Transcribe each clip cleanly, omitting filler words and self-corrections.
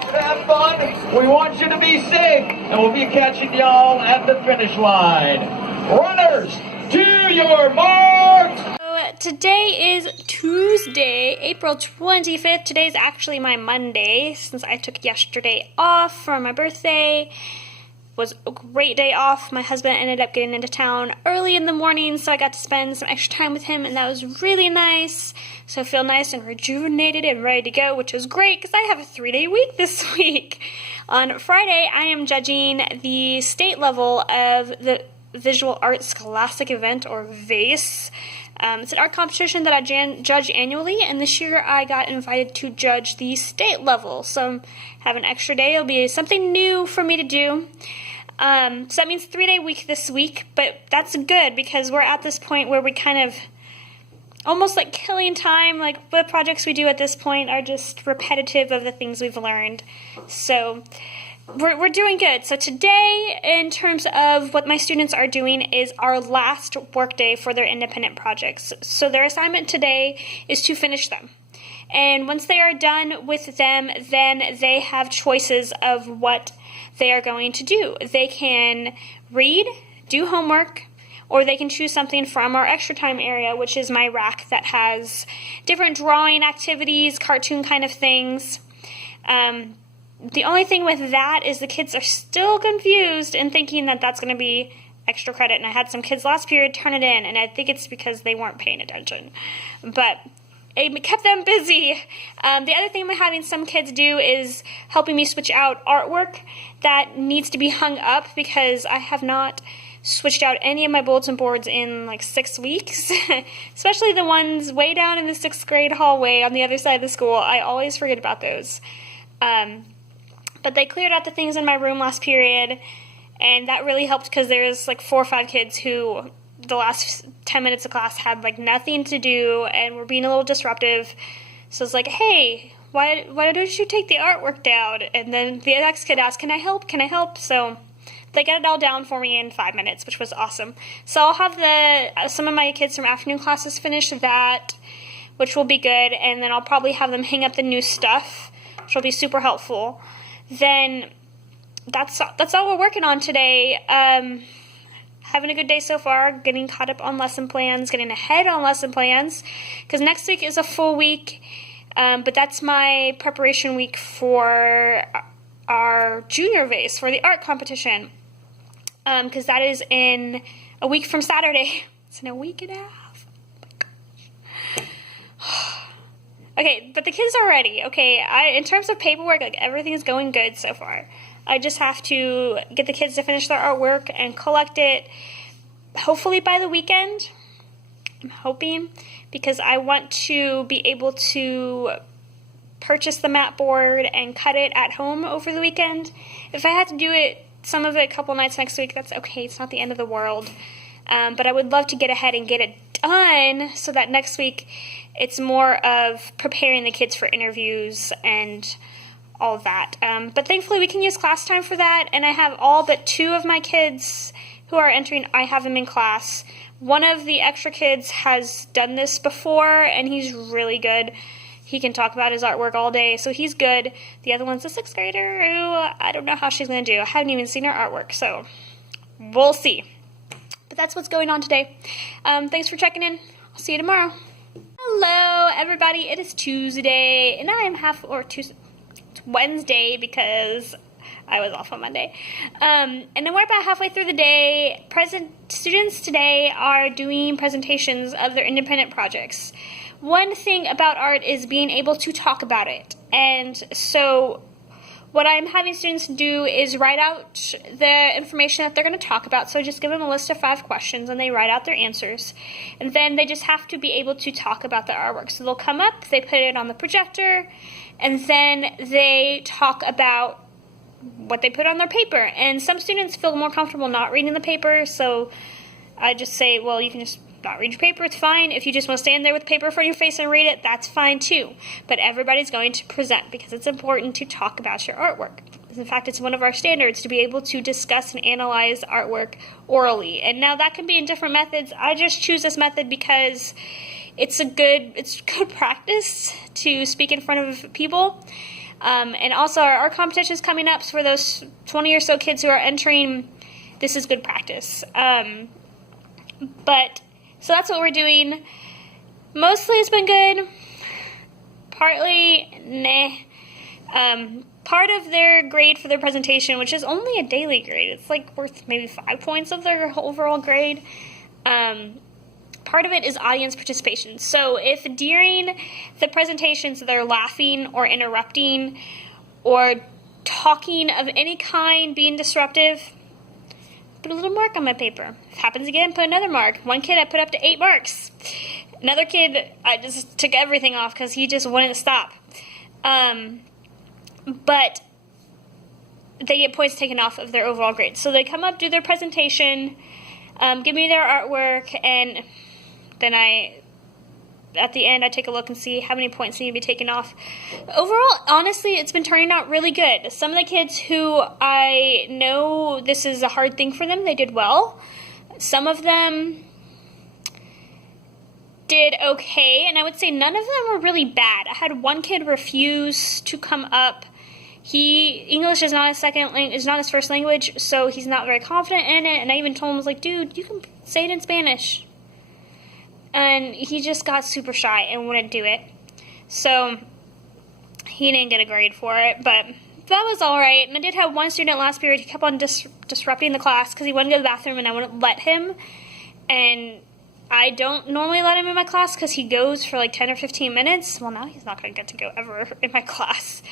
want you to have fun. We want you to be safe. And we'll be catching y'all at the finish line. Runners, to your marks. Today is Tuesday, April 25th. Today is actually my Monday, since I took yesterday off for my birthday. It was a great day off. My husband ended up getting into town early in the morning, so I got to spend some extra time with him, and that was really nice. So I feel nice and rejuvenated and ready to go, which was great because I have a 3-day week this week. On Friday, I am judging the state level of the Visual Arts Scholastic Event, or VASE. It's an art competition that I judge annually, and this year I got invited to judge the state level. So I have an extra day. It'll be something new for me to do. So that means 3-day week this week, but that's good because we're at this point where we kind of almost like killing time. Like the projects we do at this point are just repetitive of the things we've learned. So we're doing good. So today, in terms of what my students are doing, is our last work day for their independent projects. So their assignment today is to finish them. And once they are done with them, then they have choices of what they are going to do. They can read, do homework, or they can choose something from our extra time area, which is my rack that has different drawing activities, cartoon kind of things. The only thing with that is the kids are still confused and thinking that that's going to be extra credit. And I had some kids last period turn it in, and I think it's because they weren't paying attention. But it kept them busy. The other thing I'm having some kids do is helping me switch out artwork that needs to be hung up because I have not switched out any of my bulletin boards in like 6 weeks, especially the ones way down in the 6th grade hallway on the other side of the school. I always forget about those. But they cleared out the things in my room last period, and that really helped because there's like 4 or 5 kids who the last 10 minutes of class had like nothing to do and were being a little disruptive. So it's like, hey, why don't you take the artwork down? And then the next kid asked, can I help? Can I help? So they got it all down for me in 5 minutes, which was awesome. So I'll have some of my kids from afternoon classes finish that, which will be good, and then I'll probably have them hang up the new stuff, which will be super helpful. Then that's all we're working on today. Having a good day so far, getting caught up on lesson plans, getting ahead on lesson plans, because next week is a full week, but that's my preparation week for our junior vase, for the art competition, because that is in a week from Saturday. It's in a week and a half. Oh my gosh. Okay, but the kids are ready. Okay, in terms of paperwork, like everything is going good so far. I just have to get the kids to finish their artwork and collect it, hopefully by the weekend. I'm hoping, because I want to be able to purchase the mat board and cut it at home over the weekend. If I had to do it, some of it a couple nights next week, that's okay. It's not the end of the world. But I would love to get ahead and get it done so that next week it's more of preparing the kids for interviews and all of that. But thankfully we can use class time for that, and I have all but 2 of my kids who are entering, I have them in class. One of the extra kids has done this before, and he's really good. He can talk about his artwork all day, so he's good. The other one's a 6th grader who I don't know how she's going to do. I haven't even seen her artwork, so we'll see. But that's what's going on today. Thanks for checking in. I'll see you tomorrow. Hello, everybody. It is Tuesday, and I am it's Wednesday because I was off on Monday. And then we're about halfway through the day. Students today are doing presentations of their independent projects. One thing about art is being able to talk about it. And so what I'm having students do is write out the information that they're going to talk about. So I just give them a list of 5 questions, and they write out their answers. And then they just have to be able to talk about their artwork. So they'll come up, they put it on the projector, and then they talk about what they put on their paper. And some students feel more comfortable not reading the paper, so I just say, well, you can just not read your paper, it's fine. If you just want to stand there with paper in front of your face and read it, that's fine too. But everybody's going to present because it's important to talk about your artwork. In fact, it's one of our standards to be able to discuss and analyze artwork orally. And now that can be in different methods. I just choose this method because it's good practice to speak in front of people. And also our art competition is coming up, so for those 20 or so kids who are entering, this is good practice. But so that's what we're doing. Mostly it's been good. Partly, part of their grade for their presentation, which is only a daily grade, it's like worth maybe 5 points of their overall grade. Part of it is audience participation. So if during the presentations they're laughing or interrupting or talking of any kind, being disruptive, put a little mark on my paper. If it happens again, put another mark. One kid I put up to 8 marks. Another kid, I just took everything off because he just wouldn't stop. But they get points taken off of their overall grade. So they come up, do their presentation, give me their artwork, and then at the end, I take a look and see how many points need to be taken off. Overall, honestly, it's been turning out really good. Some of the kids who I know this is a hard thing for them, they did well. Some of them did okay, and I would say none of them were really bad. I had one kid refuse to come up. English is not his first language, so he's not very confident in it, and I even told him, I was like, dude, you can say it in Spanish. And he just got super shy and wouldn't do it. So he didn't get a grade for it, but that was all right. And I did have one student last period, he kept on disrupting the class because he wanted to go to the bathroom and I wouldn't let him. And I don't normally let him in my class because he goes for like 10 or 15 minutes. Well, now he's not going to get to go ever in my class.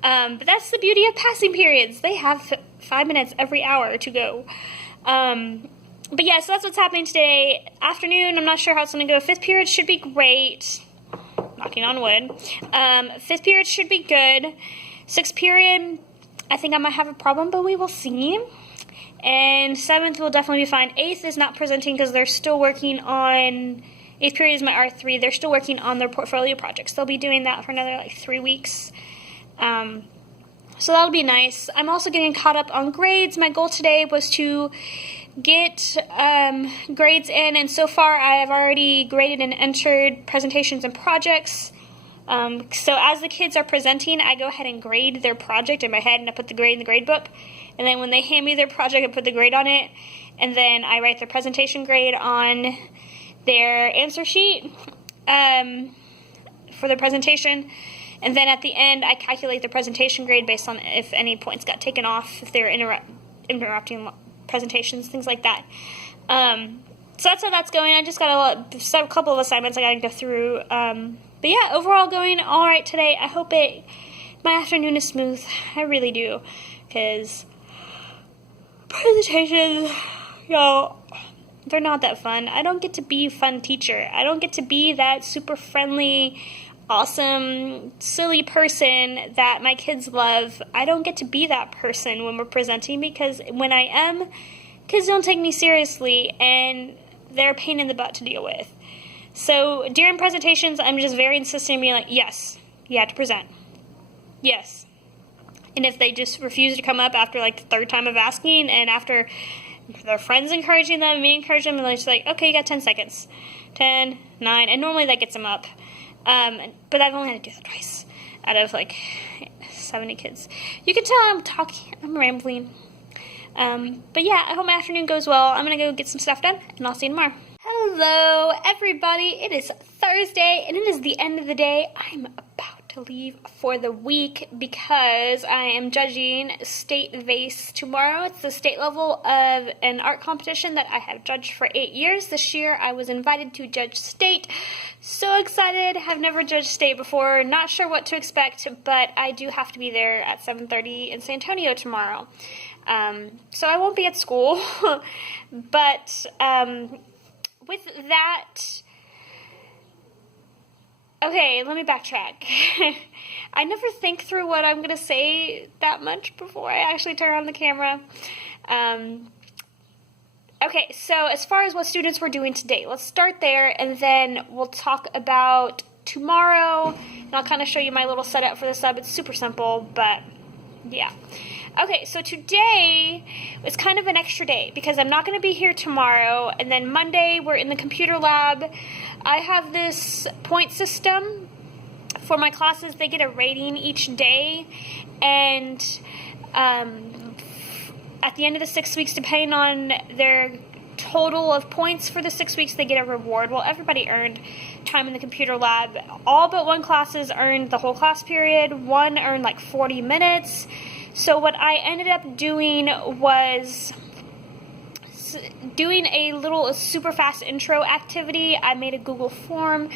But that's the beauty of passing periods. They have 5 minutes every hour to go. But yeah, so that's what's happening today. Afternoon, I'm not sure how it's going to go. 5th period should be great. Knocking on wood. 5th period should be good. 6th period, I think I might have a problem, but we will see. And 7th will definitely be fine. 8th is not presenting because they're still working on... 8th period is my art 3. They're still working on their portfolio projects. They'll be doing that for another like 3 weeks. So that'll be nice. I'm also getting caught up on grades. My goal today was to get grades in, and so far I have already graded and entered presentations and projects. So as the kids are presenting, I go ahead and grade their project in my head, and I put the grade in the grade book. And then when they hand me their project, I put the grade on it, and then I write their presentation grade on their answer sheet for their presentation. And then at the end, I calculate the presentation grade based on if any points got taken off, if they're interrupting presentations, things like that. So that's how that's going. I just got a couple of assignments I got to go through. But yeah, overall going all right today. I hope my afternoon is smooth. I really do. Because presentations, they're not that fun. I don't get to be a fun teacher. I don't get to be that super friendly, awesome, silly person that my kids love. I don't get to be that person when we're presenting because when I am, kids don't take me seriously and they're a pain in the butt to deal with. So during presentations, I'm just very insistent in being like, yes, you have to present. Yes. And if they just refuse to come up after like the 3rd time of asking and after their friends encouraging them, me encouraging them, and they're just like, okay, you got 10 seconds. 10, 9, and normally that gets them up. But I've only had to do that twice out of like 70 kids. You can tell I'm talking, I'm rambling. But yeah, I hope my afternoon goes well. I'm going to go get some stuff done, and I'll see you tomorrow. Hello, everybody. It is Thursday, and it is the end of the day. I'm about to leave for the week because I am judging state vase tomorrow. It's the state level of an art competition that I have judged for 8 years. This year, I was invited to judge state. So excited. Have never judged state before. Not sure what to expect, but I do have to be there at 7:30 in San Antonio tomorrow. So I won't be at school, but with that, okay, let me backtrack. I never think through what I'm going to say that much before I actually turn on the camera. Okay, so as far as what students were doing today, let's start there, and then we'll talk about tomorrow, and I'll kind of show you my little setup for the sub. It's super simple, but yeah. Okay, so today is kind of an extra day because I'm not going to be here tomorrow, and then Monday we're in the computer lab. I have this point system For my classes, they get a rating each day, and at the end of the 6 weeks, depending on their total of points for the 6 weeks, they get a reward. Well, everybody earned time in the computer lab. All but one classes earned the whole class period. One earned like 40 minutes. So what I ended up doing was doing a little super fast intro activity. I made a Google form.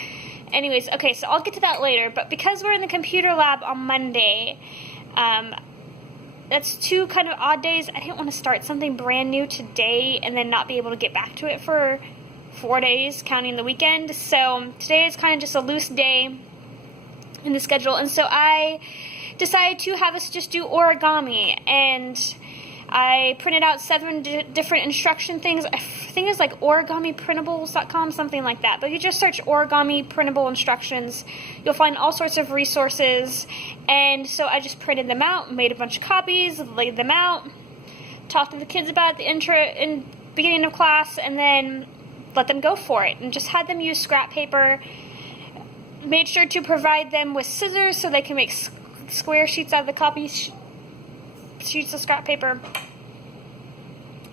Anyways, okay, so I'll get to that later. But because we're in the computer lab on Monday, that's 2 kind of odd days. I didn't want to start something brand new today and then not be able to get back to it for 4 days, counting the weekend. So today is kind of just a loose day in the schedule. And so I decided to have us just do origami. And I printed out 7 different instruction things. I think it's like origamiprintables.com, something like that. But if you just search origami printable instructions, you'll find all sorts of resources. And so I just printed them out, made a bunch of copies, laid them out, talked to the kids about the intro in beginning of class, and then let them go for it. And just had them use scrap paper. Made sure to provide them with scissors so they can make square sheets out of the copy sheets of scrap paper.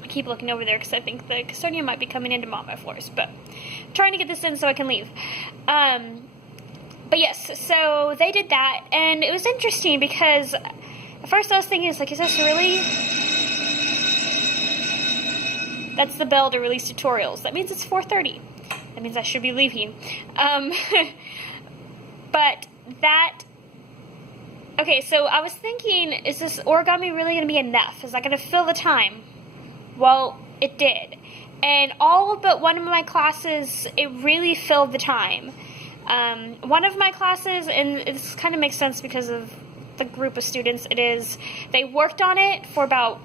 I keep looking over there because I think the custodian might be coming in to mop my floors, but I'm trying to get this in so I can leave. But yes, so they did that, and it was interesting because at first I was thinking, is this really? That's the bell to release tutorials. That means it's 4:30. That means I should be leaving. But that. Okay, so I was thinking, is this origami really going to be enough? Is that going to fill the time? Well, it did. And all but one of my classes, it really filled the time. One of my classes, and this kind of makes sense because of the group of students it is, they worked on it for about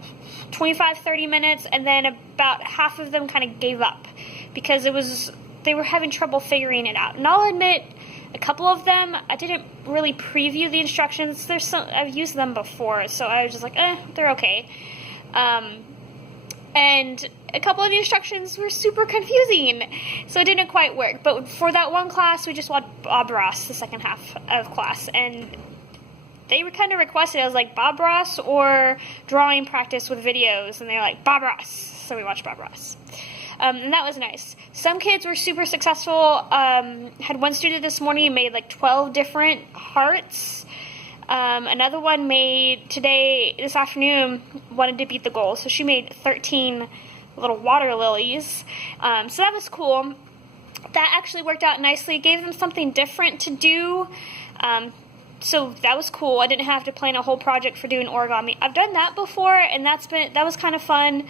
25-30 minutes, and then about half of them kind of gave up because they were having trouble figuring it out. And I'll admit, a couple of them, I didn't really preview the instructions. I've used them before, so I was just like, they're okay. And a couple of the instructions were super confusing, so it didn't quite work. But for that one class, we just watched Bob Ross the second half of class, and they were kind of requested. I was like, Bob Ross or drawing practice with videos, and they're like, Bob Ross. So we watched Bob Ross. And that was nice. Some kids were super successful. Had one student this morning who made like 12 different hearts. Another one this afternoon, wanted to beat the goal. So she made 13 little water lilies. So that was cool. That actually worked out nicely. It gave them something different to do. So that was cool. I didn't have to plan a whole project for doing origami. I've done that before, and that was kind of fun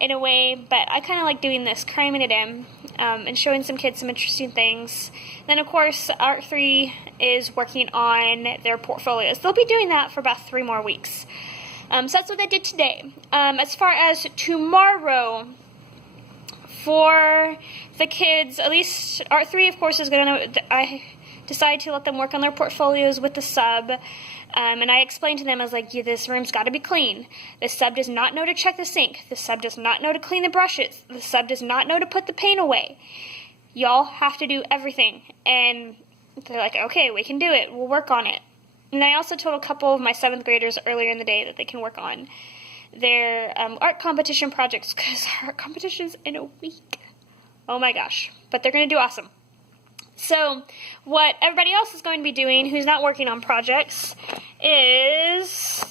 in a way, but I kind of like doing this, cramming it in, and showing some kids some interesting things. Then, of course, Art 3 is working on their portfolios. They'll be doing that for about 3 more weeks. So that's what they did today. As far as tomorrow, for the kids, at least Art 3, of course, is going to, I decided to let them work on their portfolios with the sub. And I explained to them, I was like, this room's got to be clean. The sub does not know to check the sink. The sub does not know to clean the brushes. The sub does not know to put the paint away. Y'all have to do everything. And they're like, okay, we can do it. We'll work on it. And I also told a couple of my 7th graders earlier in the day that they can work on their art competition projects, because art competition's in a week. Oh my gosh. But they're going to do awesome. So what everybody else is going to be doing who's not working on projects is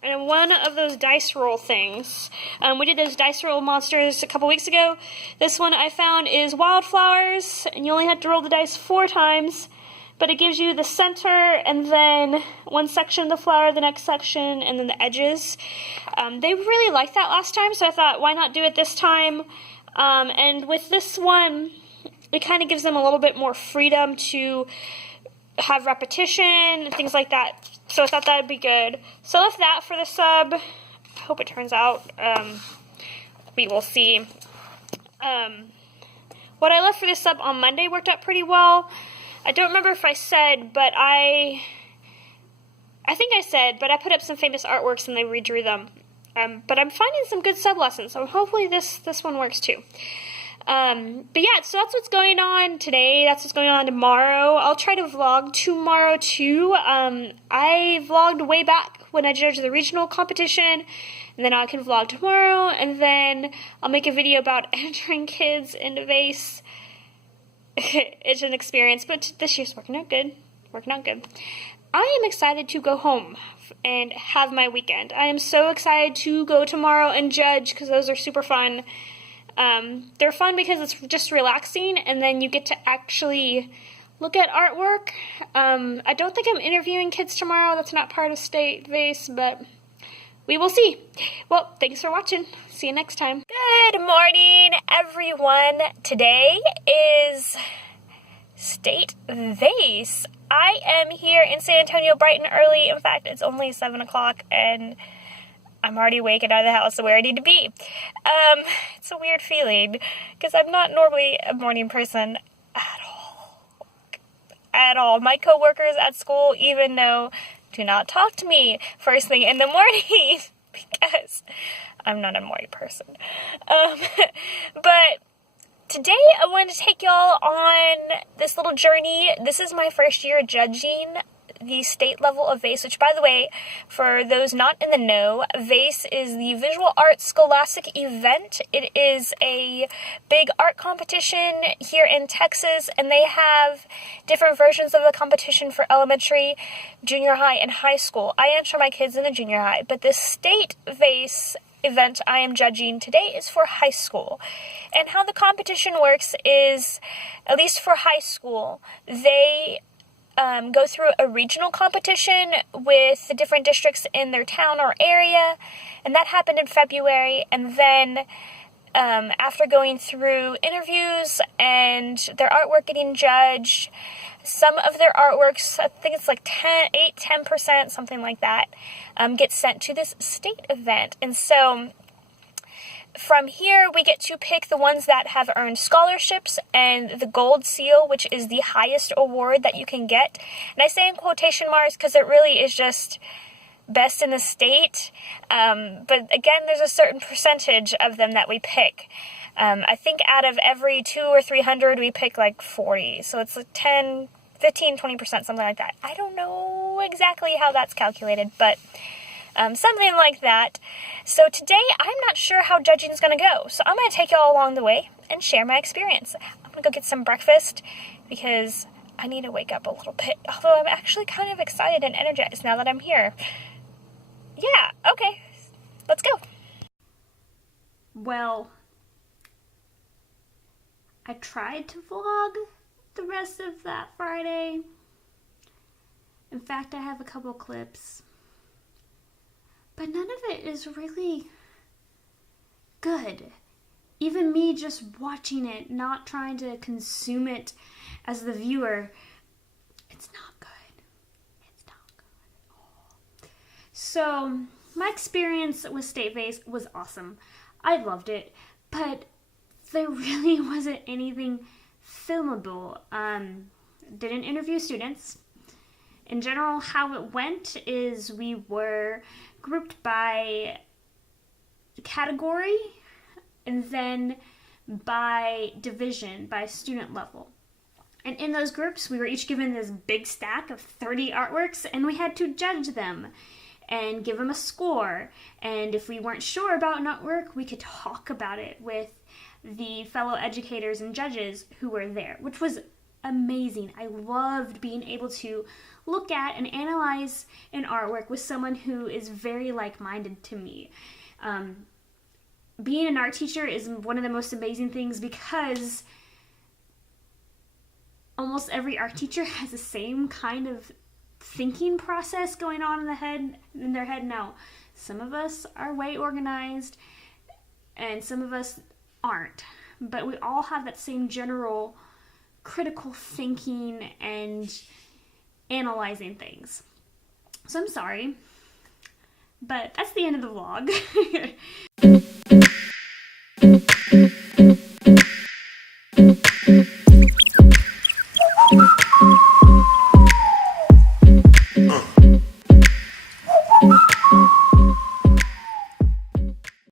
one of those dice roll things. We did those dice roll monsters a couple weeks ago. This one I found is wildflowers, and you only have to roll the dice 4 times, but it gives you the center and then one section of the flower, the next section, and then the edges. They really liked that last time, so I thought, why not do it this time? And with this one, it kind of gives them a little bit more freedom to have repetition and things like that. So I thought that would be good. So I left that for the sub. I hope it turns out. We will see. What I left for the sub on Monday worked out pretty well. I don't remember if I said, but I think I said, but I put up some famous artworks and they redrew them. But I'm finding some good sub lessons, so hopefully this one works too. But yeah, so that's what's going on today. That's what's going on tomorrow. I'll try to vlog tomorrow too. I vlogged way back when I judged the regional competition, and then I can vlog tomorrow, and then I'll make a video about entering kids into vase. It's an experience, but this year's working out good. I am excited to go home and have my weekend. I am so excited to go tomorrow and judge, because those are super fun. They're fun because it's just relaxing, and then you get to actually look at artwork. I don't think I'm interviewing kids tomorrow. That's not part of state vase, but we will see. Well, thanks for watching. See you next time. Good morning, everyone. Today is state vase. I am here in San Antonio bright and early. In fact, it's only 7 o'clock, and I'm already awake and out of the house, so where I need to be. It's a weird feeling, because I'm not normally a morning person at all. My coworkers at school even know to not talk to me first thing in the morning, because I'm not a morning person. But today I wanted to take y'all on this little journey. This is my first year judging the state level of VASE, which, by the way, for those not in the know, VASE is the Visual Arts Scholastic Event. It is a big art competition here in Texas, and they have different versions of the competition for elementary, junior high, and high school. I enter my kids in the junior high, but this state VASE event I am judging today is for high school. And how the competition works is, at least for high school, they go through a regional competition with the different districts in their town or area, and that happened in February. And then after going through interviews and their artwork getting judged, some of their artworks, I think it's like 10%, something like that, get sent to this state event. And so from here, we get to pick the ones that have earned scholarships and the gold seal, which is the highest award that you can get. And I say in quotation marks because it really is just best in the state. But again, there's a certain percentage of them that we pick. I think out of every 200 or 300, we pick like 40. So it's like 10, 15, 20%, something like that. I don't know exactly how that's calculated, but something like that. So today, I'm not sure how judging is going to go. So I'm going to take y'all along the way and share my experience. I'm going to go get some breakfast because I need to wake up a little bit. Although I'm actually kind of excited and energized now that I'm here. Yeah, okay. Let's go. Well, I tried to vlog the rest of that Friday. In fact, I have a couple clips. But none of it is really good. Even me just watching it, not trying to consume it as the viewer, it's not good. It's not good at all. So, my experience with State Vase was awesome. I loved it, but there really wasn't anything filmable. Didn't interview students. In general, how it went is we were grouped by category and then by division, by student level. And in those groups, we were each given this big stack of 30 artworks, and we had to judge them and give them a score. And if we weren't sure about an artwork, we could talk about it with the fellow educators and judges who were there, which was amazing. I loved being able to look at and analyze an artwork with someone who is very like-minded to me. Being an art teacher is one of the most amazing things because almost every art teacher has the same kind of thinking process going on in their head now. Some of us are way organized and some of us aren't, but we all have that same general critical thinking and analyzing things. So I'm sorry, but that's the end of the vlog.